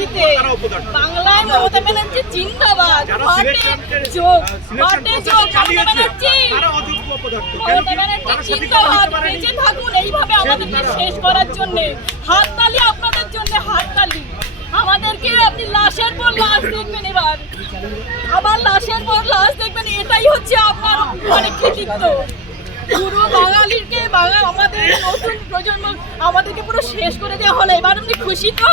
মাটিতে বাংলায় মমতা ব্যানার্জি জিন্দাবাদ। যোগ যোগ মমতা ব্যানার্জি। মমতা ব্যানার্জি জিন্দাবাদ বেঁচে থাকুন এইভাবে আমাদেরকে শেষ করার জন্য হাততালি আপনাদের জন্য হাততালি। আমাদেরকে আপনি লাশের পর লাশ দেখবেন এবার। আবার লাশের পর লাশ দেখবেন এটাই হচ্ছে আপনার মানে কৃতিত্ব। পুরো বাঙালিকে বাঙাল আমাদের নতুন প্রজন্ম আমাদেরকে পুরো শেষ করে দেওয়া হলো। এবার আপনি খুশি তো?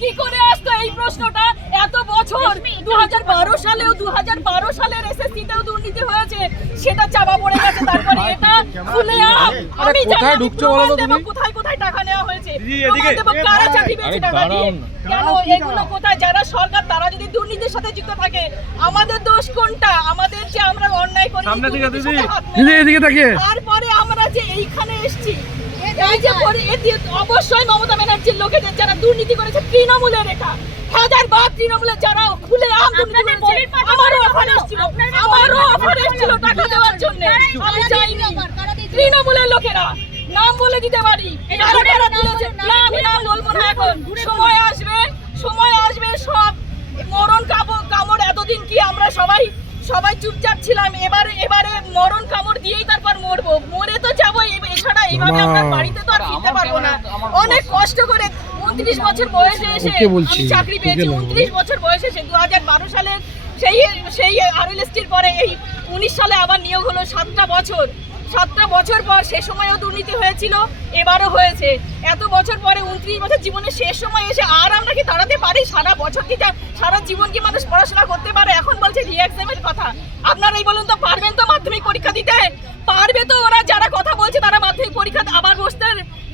কি করে আসতো এই প্রশ্নটা? এত বছর দু হাজার বারো সালেও দু হাজার বারো সালের এসএসসি তেও দুর্নীতি হয়েছে সেটা চাপা পড়ে গেছে তারপরে এটা খুলে আম আমি জানি কোথায় ঢুকছো বলো তুমি? কোথায় কোথায় টাকা নেওয়া হয়েছে? দিদি, এদিকে। কারা চাকরি পেয়েছে টাকা দিয়ে? কেন এগুলো কোথায়? যারা সরকার তারা যদি দুর্নীতির সাথে যুক্ত থাকে আমাদের দোষ কোনটা? আমাদের যে আমরা অন্যায় করি সামনের দিকে দিদি। দিদি এদিকে তাকিয়ে। তারপরে আমরা যে এইখানে এসেছি এই যে অবশ্যই মমতা ব্যানার্জির লোকেদের যারা দুর্নীতি করেছে তৃণমূলের এটা। হাজার বার তৃণমূলের যারা খুলে আম দুর্নীতি করেছে আমারও অফার এসেছিল আমারও অফার এসেছিল টাকা দেওয়ার জন্য। আমি চাইনি তৃণমূলের লোকেরা নাম বলে দিতে পারি। কারা কারা দিয়েছে? না আমি নাম বলব না এখন। সময় আসবে সময় আসবে সব মরণ কামড় কামড় এতদিন কি আমরা সবাই সবাই চুপচাপ ছিলাম। এবারে এবারে মরণ কামড় দিয়েই তারপর মরবো। মরে তো যাব এছাড়া এইভাবে আমরা বাড়িতে তো আর ফিরতে পারব না। অনেক কষ্ট করে উনত্রিশ বছর বয়সে এসে আমি চাকরি পেয়েছি। উনত্রিশ বছর বয়সে এসে দু হাজার বারো সালের সেই সেই আরএলএসটির পরে এই উনিশ সালে আবার নিয়োগ হলো সাতটা বছর। সাতটা বছর পর সে সময়ও দুর্নীতি হয়েছিল, এবারও হয়েছে। এত বছর পরে উনত্রিশ বছর জীবনের শেষ সময় এসে আর আমরা কি দাঁড়াতে পারি? সারা বছর কি সারা জীবন কি মানুষ পড়াশোনা করতে পারে? এখন বলছে রিএক্সামের কথা। আপনারাই বলুন তো, পারবেন তো মাধ্যমিক পরীক্ষা দিতে? পারবে তো ওরা, যারা কথা বলছে তারা মাধ্যমিক পরীক্ষা আবার বসতে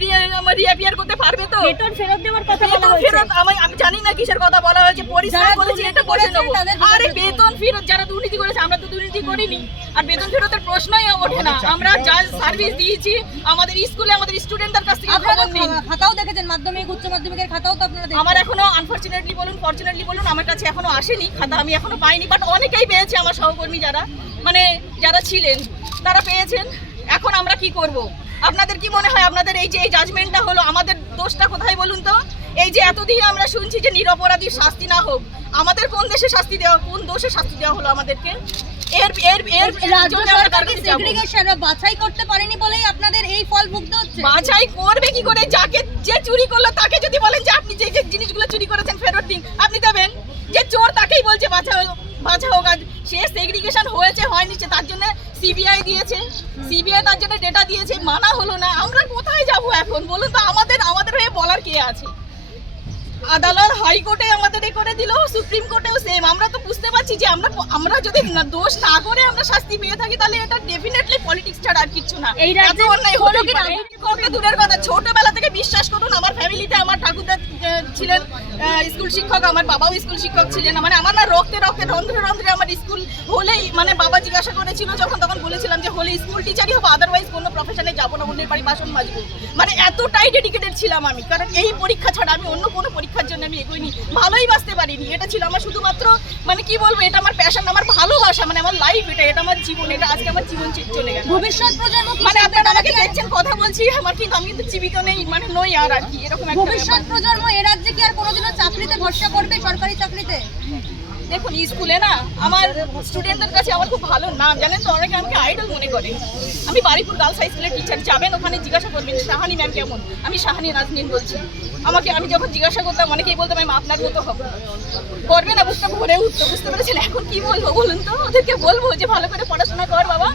রিঅ্যাপিয়ার করতে পারবে তো? বেতন ফেরত দেওয়ার কথা বলা হয়েছে। ফেরত? আমি আমি জানি না কিসের কথা বলা হয়েছে পরিষ্কার বলেছি এটা বসে তাদের আরে বেতন ফেরত যারা দুর্নীতি করেছে আমরা তো দুর্নীতি করিনি। আর বেতন ফেরতের প্রশ্নই ওঠে না। আমরা যা সার্ভিস দিয়েছি আমাদের স্কুলে আমাদের স্টুডেন্টদের কাছ থেকে আপনারা খাতাও দেখেছেন মাধ্যমিক উচ্চ মাধ্যমিকের খাতাও তো আপনারা আমার এখনও আনফরচুনেটলি বলুন ফরচুনেটলি বলুন আমার কাছে এখনও আসেনি খাতা। আমি এখনও পাইনি বাট অনেকেই পেয়েছে আমার সহকর্মী যারা। মানে যারা ছিলেন তারা পেয়েছেন। এখন আমরা কি করব? আপনাদের কি মনে হয় আপনাদের এই যে এই জাজমেন্টটা হলো? আমাদের দোষটা কোথায় বলুন তো? এই যে এতদিন আমরা শুনছি যে নিরপরাধীর শাস্তি না হোক আমাদের কোন দেশে শাস্তি দেওয়া কোন দোষে শাস্তি দেওয়া হলো আমাদেরকে? এর এর এর রাজ্য সরকারকে বাছাই করতে পারেনি বলেই আপনাদের এই ফল ভুগতে হচ্ছে? বাছাই করবে কি করে? যাকে যে চুরি করল তাকে যদি বলেন যে আপনি যে যে জিনিসগুলো চুরি করেছেন ফেরত দিন আপনি দেবেন? যে চোর তাকেই বলছে বাছা বাছা হোক সে সেগ্রিগেশন হয়েছে হয়নি সে তার জন্য সিবিআই দিয়েছে, সিবিআই তার জন্য ডেটা দিয়েছে, মানা হলো না। আমরা কোথায় যাব এখন? বলুন তো, আমাদের আমাদের হয়ে বলার কে আছে? আদালত হাইকোর্টে আমাদের এ করে দিল সুপ্রিম কোর্টেও সেম আমরা তো বুঝতে পারছি যে আমরা আমরা যদি না- দোষ না করে আমরা শাস্তি পেয়ে থাকি তাহলে এটা ডেফিনেটলি পলিটিক্স ছাড়া আর কিছু না। এই রাজ্যে অন্যায় হতেই কি কত দূরের কথা। ছোটবেলা থেকে বিশ্বাস করুন আমার ফ্যামিলিতে আমার ঠাকুরদা ছিলেন স্কুল শিক্ষক আমার বাবাও স্কুল শিক্ষক ছিলেন। মানে আমার না রক্তে রক্তে রন্ধ্রে রন্ধ্রে আমার স্কুল হলেই মানে বাবা জিজ্ঞাসা করেছিল যখন তখন বলেছিলাম যে হলে স্কুল টিচারই হব আদারওয়াইজ কোনো প্রফেশনে যাব না অন্যের বাড়ি বাসন মাজবো। মানে এতটাই ডেডিকেটেড ছিলাম আমি। কারণ এই পরীক্ষা ছাড়া আমি অন্য কোনো পরীক্ষার জন্য আমি এগোইনি। ভালোই বাঁচতে পারিনি। এটা ছিল আমার শুধুমাত্র মানে কি বলব এটা আমার প্যাশন আমার ভালোবাসা মানে আমার লাইফ এটা এটা আমার জীবন এটা আজকে আমার জীবন চলে গেল ভবিষ্যৎ প্রজন্ম মানে? আপনারা আমাকে দেখছেন কথা বলছি আমার কিন্তু আমি কিন্তু জীবিত নেই মানে নই আর আর কি এরকম একটা ভবিষ্যৎ প্রজন্ম এ রাজ্যে কি আর কোনোদিনও চাকরিতে ভরসা করবে সরকারি চাকরিতে? দেখুন স্কুলে না আমার স্টুডেন্টদের কাছে আমার খুব ভালো নাম। জানেন তো অনেকে আমাকে আইডল মনে করে। আমি বারিপুর গার্লস হাই স্কুলের টিচার যাবেন ওখানে জিজ্ঞাসা করবেন শাহানি ম্যাম কেমন? আমি শাহানি নাজনীন বলছি। আমাকে আমি যখন জিজ্ঞাসা করতাম অনেকেই বলতাম আমি আপনার মতো হব। করবে না বুকটা ভরে উঠতো বুঝতে পেরেছেন? এখন কি বলব বলুন তো? ওদেরকে বলব যে ভালো করে পড়াশোনা কর বাবা।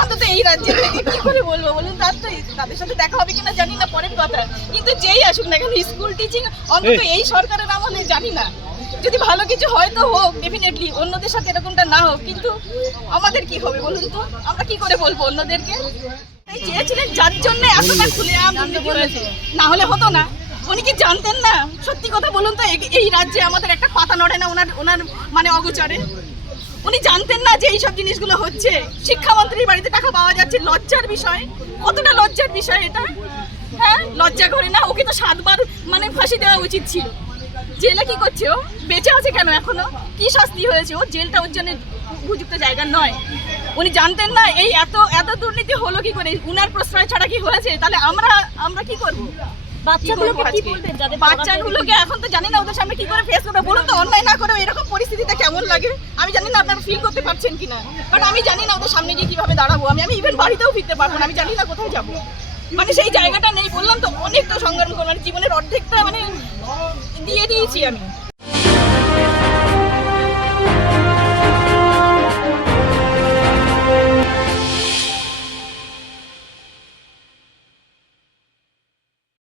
অন্তত এই রাজ্যে কি করে বলব বলুন? তার তো তাদের সাথে দেখা হবে কিনা জানি না পরের কথা। কিন্তু যেই আসুক না কেন স্কুল টিচিং অন্তত এই সরকারের আমলে জানি না। যদি ভালো কিছু হয় তো হোক ডেফিনেটলি অন্যদের সাথে এরকমটা না হোক, কিন্তু আমাদের কি হবে বলুন তো? আমরা কি করে বলব অন্যদেরকে? চেয়েছিলেন যার জন্য এতটা খুলে না হলে হতো না। উনি কি জানতেন না? সত্যি কথা বলুন তো এই রাজ্যে আমাদের একটা পাতা নড়ে না ওনার ওনার মানে অগোচরে? উনি জানতেন না যে এইসব জিনিসগুলো হচ্ছে। শিক্ষামন্ত্রীর বাড়িতে টাকা পাওয়া যাচ্ছে, লজ্জার বিষয়। কতটা লজ্জার বিষয় এটা? হ্যাঁ? লজ্জা করে না? ওকে তো সাতবার মানে ফাঁসি দেওয়া উচিত ছিল। জেলে কি করছে ও? বেঁচে আছে কেন এখনও? কি শাস্তি হয়েছে? ও জেলটা ওর জন্য উপযুক্ত জায়গা নয়। উনি জানতেন না এই এত এত দুর্নীতি হলো কি করে? উনার প্রশ্রয় ছাড়া কি হয়েছে? তাহলে আমরা আমরা কি করব? বাচ্চাগুলোকে এখন তো জানি না ওদের সামনে কি করে ফেস করবে। বলুন তো অন্যায় না করে এরকম পরিস্থিতিতে কেমন লাগে? আমি জানি না আপনারা ফিল করতে পারছেন কিনা। বাট আমি জানি না ওদের সামনে গিয়ে কীভাবে দাঁড়াবো। আমি আমি ইভেন বাড়িতেও ফিরতে পারব না। আমি জানি না কোথায় যাব। মানে সেই জায়গাটা নেই, বললাম তো, অনেকটা সংগ্রাম করলাম। জীবনের অর্ধেকটা মানে দিয়ে দিয়েছি আমি।